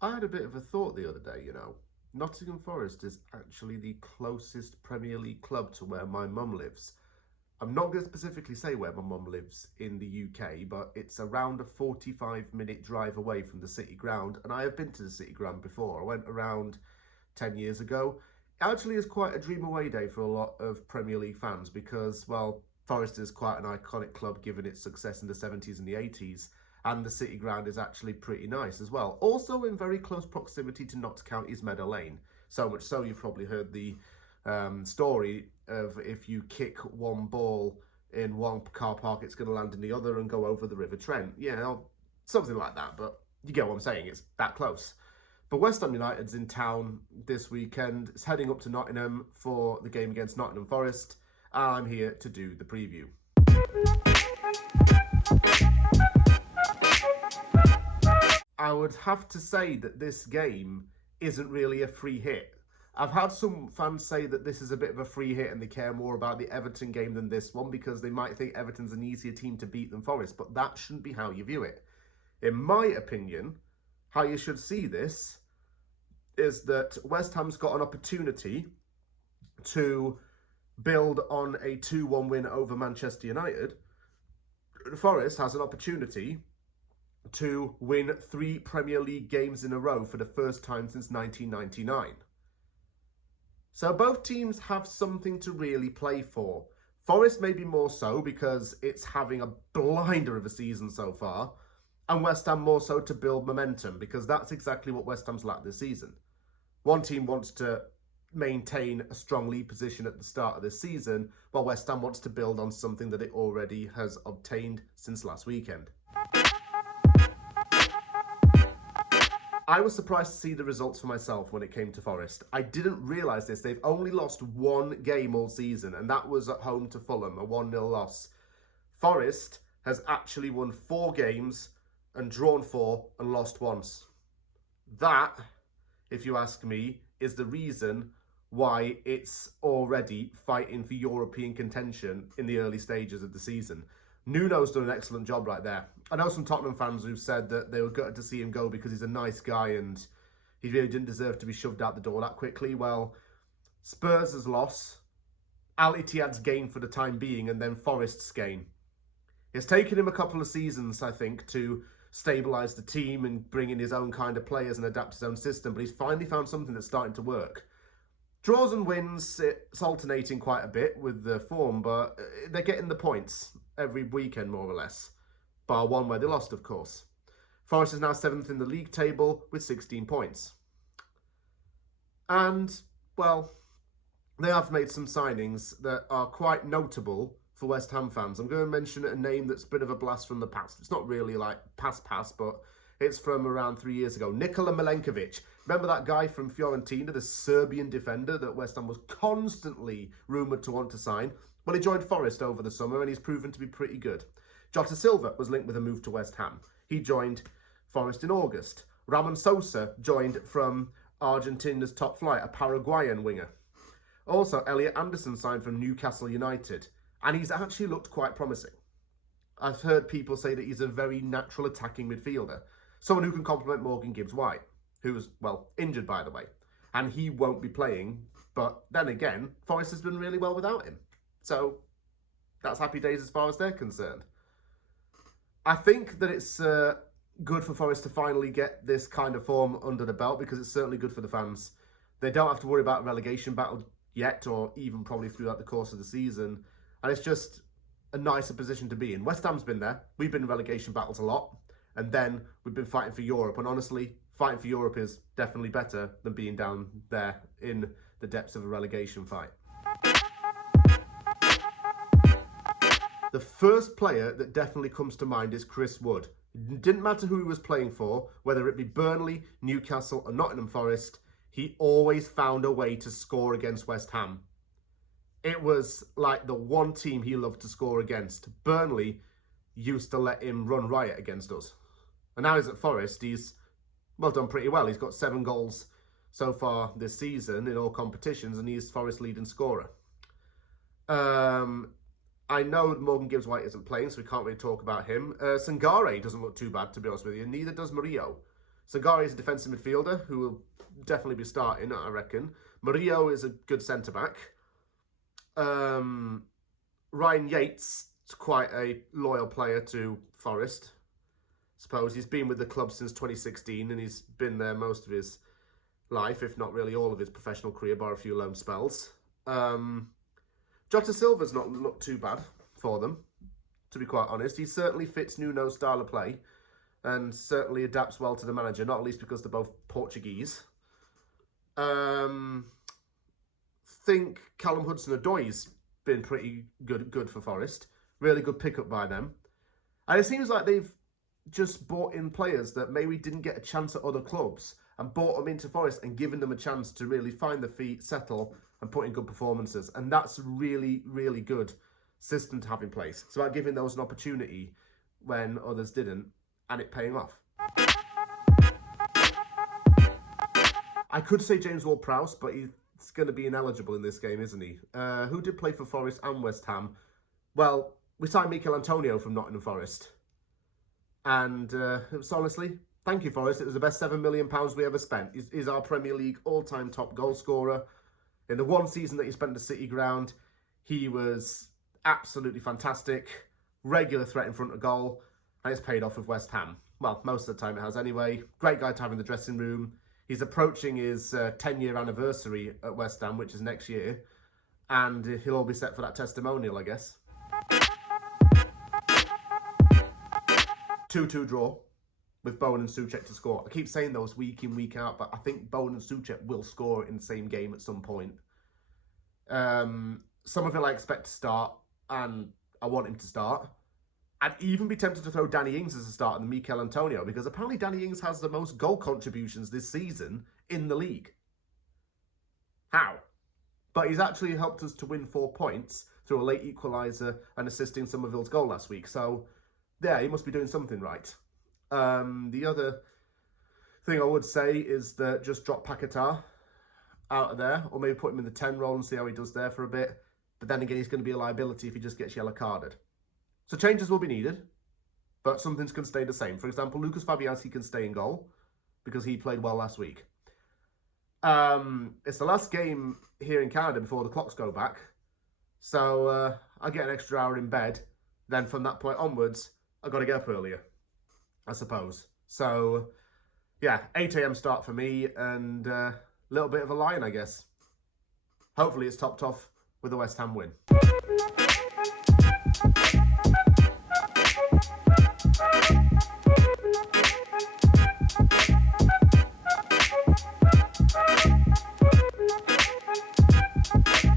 I had a bit of a thought the other day, Nottingham Forest is actually the closest Premier League club to where my mum lives. I'm not going to specifically say where my mum lives in the UK, but it's around a 45-minute drive away from the City Ground, and I have been to the City Ground before. I went around 10 years ago. It actually is quite a dream away day for a lot of Premier League fans because, well, Forest is quite an iconic club given its success in the 70s and the 80s, and the City Ground is actually pretty nice as well. Also in very close proximity to Notts County's Meadow Lane. So much so you've probably heard the story of if you kick one ball in one car park, it's going to land in the other and go over the River Trent. Yeah, something like that, but you get what I'm saying, it's that close. But West Ham United's in town this weekend. It's heading up to Nottingham for the game against Nottingham Forest. I'm here to do the preview. I would have to say that this game isn't really a free hit. I've had some fans say that this is a bit of a free hit and they care more about the Everton game than this one because they might think Everton's an easier team to beat than Forest, but that shouldn't be how you view it. In my opinion, how you should see this is that West Ham's got an opportunity to build on a 2-1 win over Manchester United. Forest has an opportunity to win 3 Premier League games in a row for the first time since 1999. So both teams have something to really play for. Forest maybe more so because it's having a blinder of a season so far, and West Ham more so to build momentum because that's exactly what West Ham's lacked this season. One team wants to maintain a strong lead position at the start of this season, while West Ham wants to build on something that it already has obtained since last weekend. I was surprised to see the results for myself when it came to Forest. I didn't realise this. They've only lost one game all season, and that was at home to Fulham, a 1-0 loss. Forest has actually won 4 games and drawn 4 and lost once. That, if you ask me, is the reason why it's already fighting for European contention in the early stages of the season. Nuno's done an excellent job right there. I know some Tottenham fans who've said that they were gutted to see him go because he's a nice guy and he really didn't deserve to be shoved out the door that quickly. Well, Spurs' loss, Al Ittihad's gain for the time being, and then Forest's gain. It's taken him a couple of seasons, I think, to stabilise the team and bring in his own kind of players and adapt his own system, but he's finally found something that's starting to work. Draws and wins, it's alternating quite a bit with the form, but they're getting the points every weekend, more or less. Bar one where they lost, of course. Forest is now 7th in the league table with 16 points. And, well, they have made some signings that are quite notable for West Ham fans. I'm going to mention a name that's a bit of a blast from the past. It's not really like past, but it's from around 3 years ago. Nikola Milenkovic. Remember that guy from Fiorentina, the Serbian defender that West Ham was constantly rumoured to want to sign? Well, he joined Forest over the summer and he's proven to be pretty good. Jota Silva was linked with a move to West Ham. He joined Forest in August. Ramon Sosa joined from Argentina's top flight, a Paraguayan winger. Also, Elliot Anderson signed from Newcastle United, and he's actually looked quite promising. I've heard people say that he's a very natural attacking midfielder, someone who can complement Morgan Gibbs-White, who was, well, injured, by the way, and he won't be playing, but then again, Forest has done really well without him. So, that's happy days as far as they're concerned. I think that it's good for Forest to finally get this kind of form under the belt because it's certainly good for the fans. They don't have to worry about a relegation battle yet or even probably throughout the course of the season. And it's just a nicer position to be in. West Ham's been there. We've been in relegation battles a lot. And then we've been fighting for Europe. And honestly, fighting for Europe is definitely better than being down there in the depths of a relegation fight. The first player that definitely comes to mind is Chris Wood. It didn't matter who he was playing for, whether it be Burnley, Newcastle or Nottingham Forest, he always found a way to score against West Ham. It was like the one team he loved to score against. Burnley used to let him run riot against us. And now he's at Forest, he's, well, done pretty well. He's got 7 goals so far this season in all competitions and he's Forest's leading scorer. I know Morgan Gibbs-White isn't playing, so we can't really talk about him. Sangare doesn't look too bad, to be honest with you. Neither does Murillo. Sangare is a defensive midfielder who will definitely be starting, I reckon. Murillo is a good centre-back. Ryan Yates is quite a loyal player to Forest. I suppose he's been with the club since 2016 and he's been there most of his life, if not really all of his professional career, bar a few loan spells. Jota Silva's not looked too bad for them, to be quite honest. He certainly fits Nuno's style of play and certainly adapts well to the manager, not least because they're both Portuguese. Think Callum Hudson-Odoi's been pretty good for Forest. Really good pickup by them. And it seems like they've just bought in players that maybe didn't get a chance at other clubs and brought them into Forest and given them a chance to really find their feet, settle, and put in good performances. And that's really, really good system to have in place. It's about giving those an opportunity when others didn't, and it paying off. I could say James Ward-Prowse, but he's going to be ineligible in this game, isn't he? Who did play for Forest and West Ham? Well, we signed Mikel Antonio from Nottingham Forest. And it was honestly, thank you, Forest. It was the best £7 million we ever spent. He's our Premier League all-time top goal scorer. In the one season that he spent at the City ground, he was absolutely fantastic. Regular threat in front of goal. And it's paid off with West Ham. Well, most of the time it has anyway. Great guy to have in the dressing room. He's approaching his 10-year anniversary at West Ham, which is next year. And he'll all be set for that testimonial, I guess. 2-2 draw with Bowen and Souček to score. I keep saying those week in, week out, but I think Bowen and Souček will score in the same game at some point. Some of it I expect to start, and I want him to start. I'd even be tempted to throw Danny Ings as a starter than Mikel Antonio, because apparently Danny Ings has the most goal contributions this season in the league. How? But he's actually helped us to win 4 points through a late equaliser and assisting Somerville's goal last week. So, yeah, he must be doing something right. The other thing I would say is that just drop Paquetá out of there, or maybe put him in the 10 role and see how he does there for a bit. But then again, he's going to be a liability if he just gets yellow carded. So changes will be needed, but some things can stay the same. For example, Lucas Fabianski can stay in goal because he played well last week. It's the last game here in Canada before the clocks go back. So I get an extra hour in bed. Then from that point onwards, I've got to get up earlier, I suppose. So, yeah, 8 a.m. start for me and a little bit of a line, I guess. Hopefully it's topped off with a West Ham win.